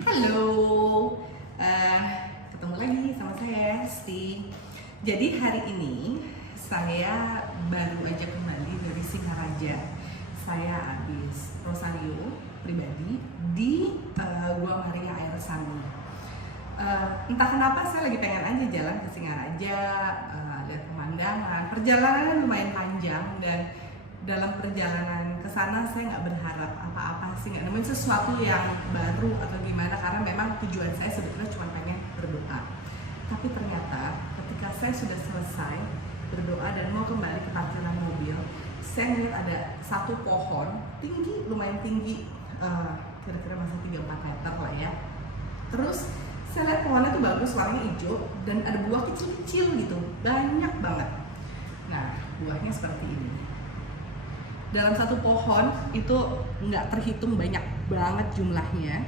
Halo, eh, ketemu lagi sama saya Esti. Jadi hari ini saya baru aja kembali dari Singaraja. Saya habis Rosario pribadi di Gua Maria Air Sani. Entah kenapa saya lagi pengen aja jalan ke Singaraja, lihat pemandangan. Perjalanannya lumayan panjang dan dalam perjalanan ke sana saya nggak berharap apa-apa sih, nggak nemuin sesuatu yang baru atau gimana, karena memang tujuan saya sebetulnya cuma pengen berdoa. Tapi ternyata ketika saya sudah selesai berdoa dan mau kembali ke parkiran mobil, saya melihat ada satu pohon tinggi, lumayan tinggi, kira-kira masih 3-4 meter lah ya. Terus saya lihat pohonnya tuh bagus, warnanya hijau dan ada buah kecil-kecil gitu, banyak banget. Nah, buahnya seperti ini. Dalam satu pohon itu nggak terhitung banyak banget jumlahnya,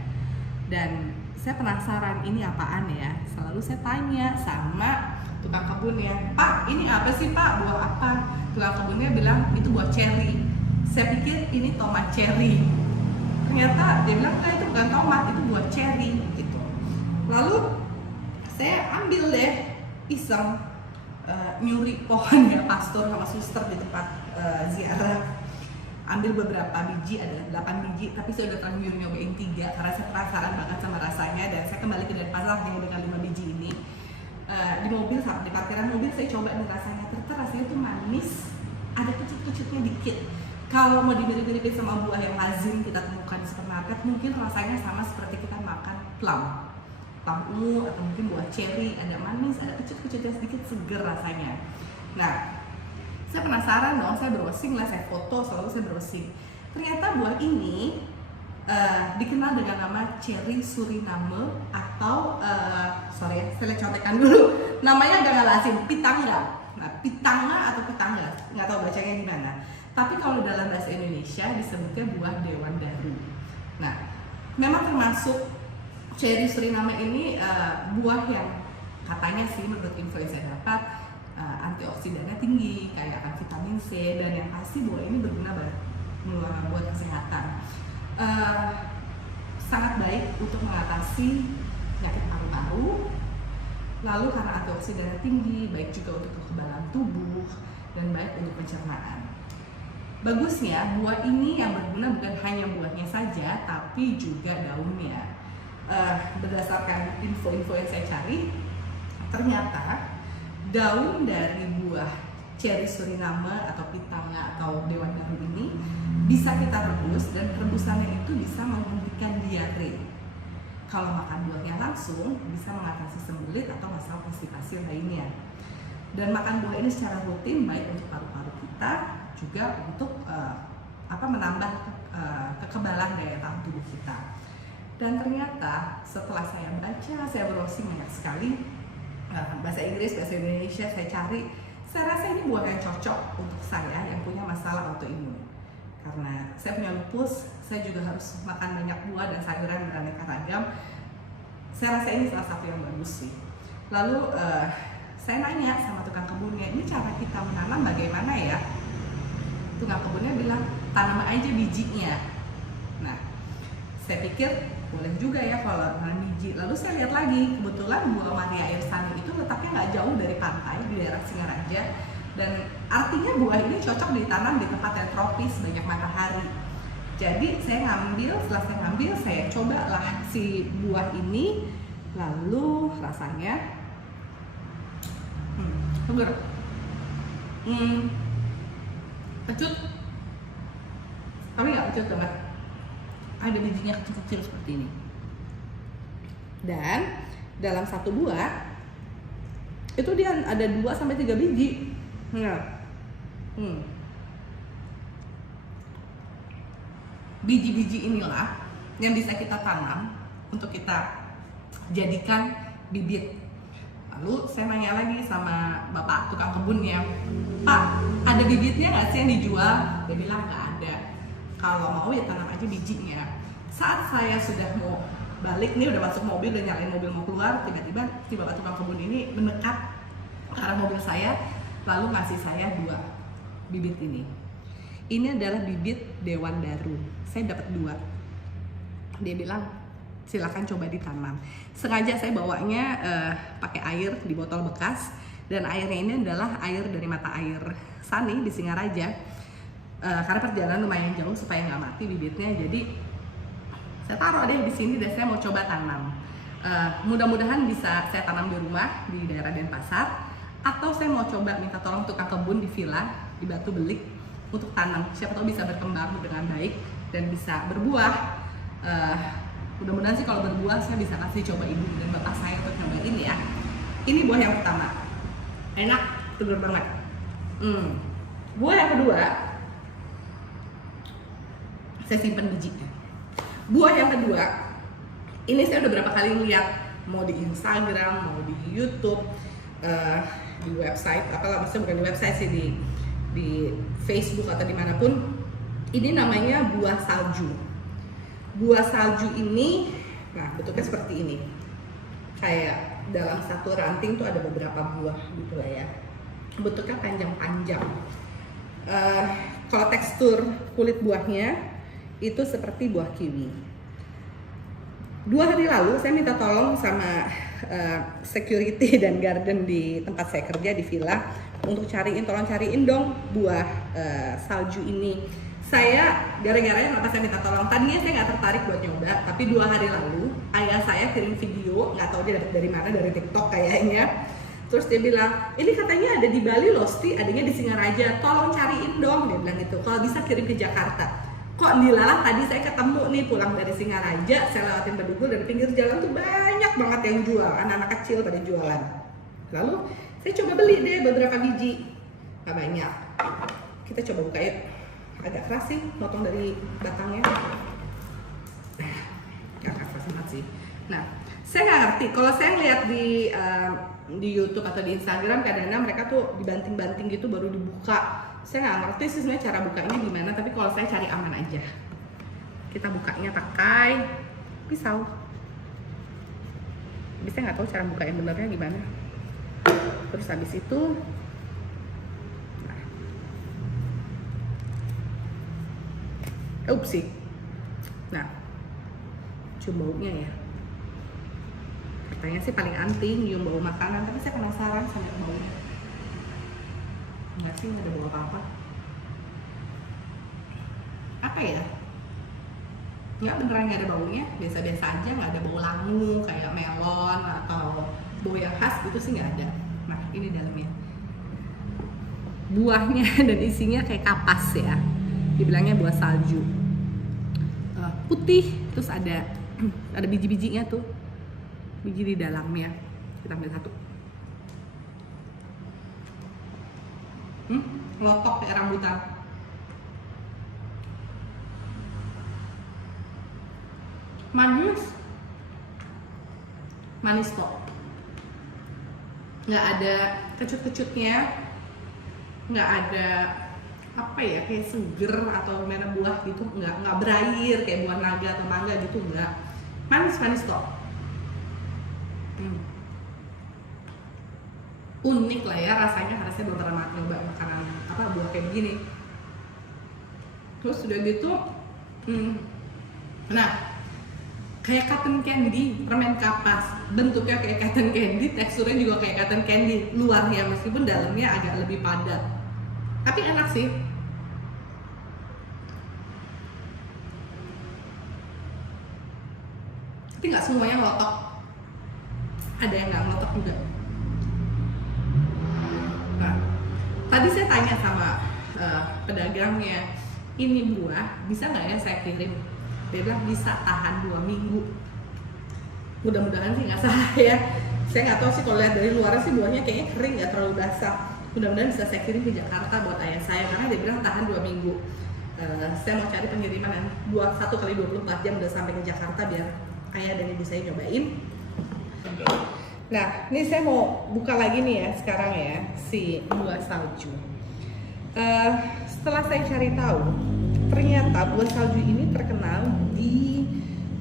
dan saya penasaran ini apaan ya. Selalu saya tanya sama tukang kebunnya, "Pak, ini apa sih Pak? Buah apa?" Tukang kebunnya bilang itu buah ceri. Saya pikir ini tomat ceri. Ternyata dia bilang itu bukan tomat, itu buah ceri gitu. Lalu saya ambil deh, iseng, nyuri pohonnya pastor sama suster di tempat ziarah. Ambil beberapa biji, ada 8 biji, tapi saya udah terlanjur nyobain 3 karena saya penasaran banget sama rasanya, dan saya kembali ke Denpasar dengan 5 biji ini. Di mobil, di parkiran mobil saya coba nih rasanya, ternyata rasanya tuh manis, ada kecut-kecutnya dikit. Kalau mau dimirip-miripin sama buah yang lazim kita temukan di supermarket, mungkin rasanya sama seperti kita makan plum ungu atau mungkin buah cherry, ada manis, ada kecut-kecutnya sedikit, seger rasanya. Nah, saya penasaran dong, saya browsing lah, saya foto, selalu saya browsing. Ternyata buah ini dikenal dengan nama cherry Suriname atau sorry ya, saya contekan dulu. Namanya agak nggak lazim, pitanga. Nah, pitanga atau pitanga, nggak tahu bacanya gimana. Tapi kalau dalam bahasa Indonesia disebutnya buah Dewan Daru. Nah, memang termasuk cherry Suriname ini buah yang katanya sih menurut info yang saya dapat antioksidannya tinggi, kaya akan vitamin C, dan yang pasti buah ini berguna buat kesehatan. Sangat baik untuk mengatasi penyakit paru-paru. Lalu karena antioksidannya tinggi, baik juga untuk kekebalan tubuh dan baik untuk pencernaan. Bagusnya buah ini yang berguna bukan hanya buahnya saja, tapi juga daunnya. Berdasarkan info-info yang saya cari, ternyata daun dari buah cherry Suriname atau pitanga atau Dewan Daru ini bisa kita rebus, dan rebusannya itu bisa menghentikan diare. Kalau makan buahnya langsung bisa mengatasi sembelit atau masalah konstipasi lainnya. Dan makan buah ini secara rutin baik untuk paru-paru kita, juga untuk menambah kekebalan daya tahan tubuh kita. Dan ternyata setelah saya baca, saya browsing banyak sekali, bahasa Inggris, bahasa Indonesia, saya cari, saya rasa ini buah yang cocok untuk saya yang punya masalah autoimun. Karena saya punya lupus, saya juga harus makan banyak buah dan sayuran beraneka ragam. Saya rasa ini salah satu yang bagus sih. Lalu saya nanya sama tukang kebunnya, ini cara kita menanam bagaimana ya? Tukang kebunnya bilang, tanam aja bijinya. Nah, saya pikir boleh juga ya kalau nanam biji. Lalu saya lihat lagi, kebetulan Gua Maria Air Sani itu letaknya nggak jauh dari pantai di daerah Singaraja, dan artinya buah ini cocok ditanam di tempat yang tropis, banyak matahari. Jadi saya ngambil, setelah saya ngambil, saya cobalah si buah ini, lalu rasanya seger, kecut, tapi nggak kecut banget. Ada bijinya kecil-kecil seperti ini. Dan dalam satu buah itu dia ada 2-3 biji. Biji-biji inilah yang bisa kita tanam untuk kita jadikan bibit. Lalu saya nanya lagi sama bapak tukang kebunnya, "Pak, ada bibitnya nggak sih yang dijual?" Dia bilang nggak ada. Kalau mau ya tanam aja bijinya. Saat saya sudah mau balik nih, udah masuk mobil, udah nyalain mobil mau keluar, tiba-tiba si bapak tukang kebun ini mendekat ke arah mobil saya, lalu ngasih saya 2 bibit ini. Ini adalah bibit Dewan Daru. Saya dapat 2. Dia bilang, silakan coba ditanam. Sengaja saya bawanya pakai air di botol bekas, dan airnya ini adalah air dari mata air Sani di Singaraja. Karena perjalanan lumayan jauh supaya nggak mati bibitnya, jadi saya taruh deh di sini dan saya mau coba tanam. Mudah-mudahan bisa saya tanam di rumah di daerah Denpasar, atau saya mau coba minta tolong tukang kebun di villa di Batu Belik untuk tanam. Siapa tahu bisa berkembang dengan baik dan bisa berbuah. Mudah-mudahan sih kalau berbuah saya bisa kasih coba ibu dan bapak saya untuk nyobain ya. Ini buah yang pertama, enak, segar banget. Buah yang kedua, saya simpen bijinya. Buah yang kedua, ini saya udah berapa kali lihat, mau di Instagram, mau di YouTube, di website, maksudnya bukan di website sih, di Facebook atau dimanapun. Ini namanya buah salju. Buah salju ini, nah bentuknya seperti ini. Kayak dalam satu ranting tuh ada beberapa buah gitu lah ya. Bentuknya panjang-panjang. Kalau tekstur kulit buahnya itu seperti buah kiwi. 2 hari lalu saya minta tolong sama security dan garden di tempat saya kerja di villa untuk tolong cariin dong buah salju ini. Saya gara-garanya kenapa saya minta tolong, tadinya saya nggak tertarik buat nyoba, tapi 2 hari lalu ayah saya kirim video, nggak tahu dia dapet dari mana, dari TikTok kayaknya. Terus dia bilang, ini katanya ada di Bali loh, adanya di Singaraja, tolong cariin dong, dia bilang gitu, kalau bisa kirim ke Jakarta. Kok dilalah tadi saya ketemu nih pulang dari Singaraja, saya lewatin Bedugul, dari pinggir jalan tuh banyak banget yang jual, anak-anak kecil pada jualan. Lalu saya coba beli deh beberapa biji, nggak banyak. Kita coba buka yuk. Agak keras sih, potong dari batangnya. Nggak keras banget sih. Nah, saya nggak ngerti. Kalau saya ngeliat di YouTube atau di Instagram, kadang-kadang mereka tuh dibanting-banting gitu baru dibuka. Saya nggak ngerti sih sebenarnya cara bukanya gimana, tapi kalau saya cari aman aja. Kita bukanya pakai pisau. Bisa nggak tahu cara buka yang benernya gimana. Terus habis itu, sih. Nah, cium baunya ya. Katanya sih paling anti nyium bau makanan, tapi saya penasaran sama baunya. Enggak sih, nggak ada bau apa-apa. Apa ya? Nggak, beneran nggak ada baunya, biasa-biasa aja, nggak ada bau langu kayak melon atau bau yang khas gitu sih nggak ada. Nah, ini dalamnya. Buahnya dan isinya kayak kapas ya. Dibilangnya buah salju. Putih, terus ada biji-bijinya tuh. Biji di dalamnya. Kita ambil satu. Lotok kayak rambutan. Manis kok. Nggak ada kecut-kecutnya, nggak ada apa ya, kayak seger atau gimana buah gitu, nggak berair kayak buah naga atau mangga gitu, nggak. Manis kok. Unik lah ya rasanya, karena saya belum pernah nyoba makanan buah kayak begini. Terus udah gitu, nah kayak cotton candy, permen kapas, bentuknya kayak cotton candy, teksturnya juga kayak cotton candy luarnya, meskipun dalamnya agak lebih padat, tapi enak sih. Tapi nggak semuanya ngotok, ada yang nggak ngotok juga. Nah, tadi saya tanya sama pedagangnya, ini buah bisa nggak ya saya kirim? Dia bilang bisa, tahan 2 minggu. Mudah-mudahan sih nggak salah ya. Saya nggak tahu sih, kalau lihat dari luar sih buahnya kayaknya kering, nggak terlalu basah. Mudah-mudahan bisa saya kirim ke Jakarta buat ayah saya, karena dia bilang tahan 2 minggu. Saya mau cari pengiriman 1 kali 24 jam udah sampai ke Jakarta biar ayah dan ibu saya nyobain. Nah, ini saya mau buka lagi nih ya sekarang ya, si buah salju. Setelah saya cari tahu, ternyata buah salju ini terkenal di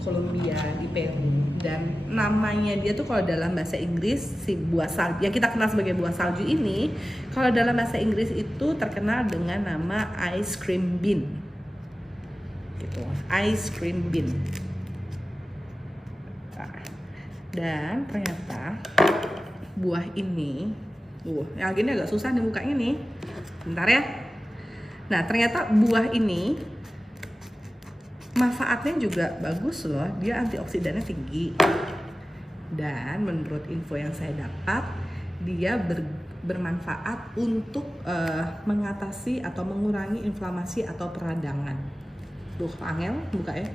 Kolombia, di Peru, dan namanya dia tuh kalau dalam bahasa Inggris, si buah salju yang kita kenal sebagai buah salju ini, kalau dalam bahasa Inggris itu terkenal dengan nama ice cream bean, gitu, ice cream bean. Dan ternyata buah ini, yang gini agak susah nih bukanya nih. Bentar ya. Nah, ternyata buah ini manfaatnya juga bagus loh. Dia antioksidannya tinggi. Dan menurut info yang saya dapat, dia bermanfaat untuk mengatasi atau mengurangi inflamasi atau peradangan. Tuh, angel buka ya.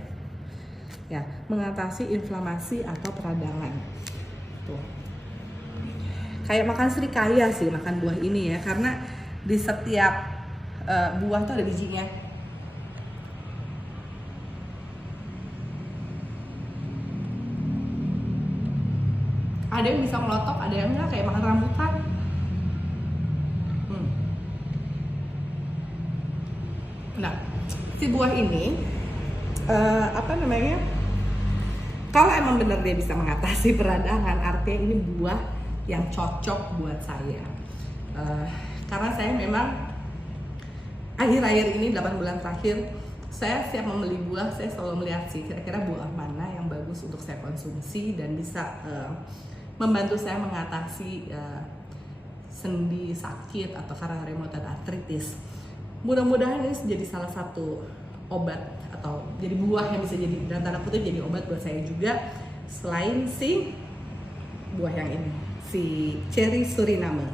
Ya, mengatasi inflamasi atau peradangan. Tuh. Kayak makan serikaya sih makan buah ini ya, karena di setiap buah tuh ada bijinya. Ada yang bisa melotok, ada yang enggak, kayak makan rambutan. Nah, si buah ini apa namanya? Kalau emang bener dia bisa mengatasi peradangan, artinya ini buah yang cocok buat saya. Karena saya memang akhir-akhir ini 8 bulan terakhir saya setiap membeli buah, saya selalu melihat sih kira-kira buah mana yang bagus untuk saya konsumsi dan bisa membantu saya mengatasi sendi sakit atau karena rheumatoid arthritis. Mudah-mudahan ini jadi salah satu obat atau jadi buah yang bisa jadi dalam tanda kutip jadi obat buat saya juga, selain si buah yang ini, si cherry Suriname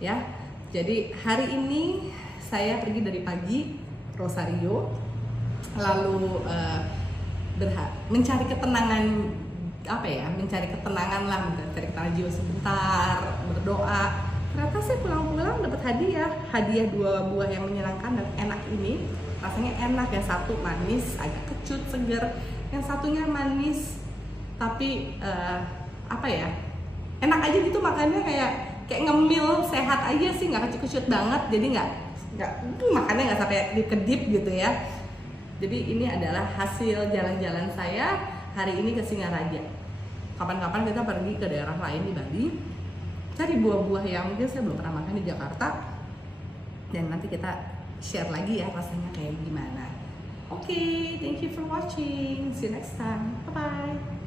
ya. Jadi hari ini saya pergi dari pagi Rosario, lalu mencari ketenangan, apa ya, mencari ketenangan lah, mencari ketenangan jiwa sebentar, berdoa. Ternyata saya pulang-pulang dapat hadiah 2 buah yang menyenangkan dan enak ini. Rasanya enak, yang satu manis, agak kecut, segar. Yang satunya manis, tapi apa ya, enak aja gitu makannya, kayak ngemil, sehat aja sih, nggak kecut-kecut banget. Jadi nggak makannya nggak sampai dikedip gitu ya. Jadi ini adalah hasil jalan-jalan saya hari ini ke Singaraja. Kapan-kapan kita pergi ke daerah lain di Bali, cari buah-buah yang mungkin saya belum pernah makan di Jakarta, dan nanti kita share lagi ya rasanya kayak gimana. Oke, thank you for watching. See you next time. Bye bye.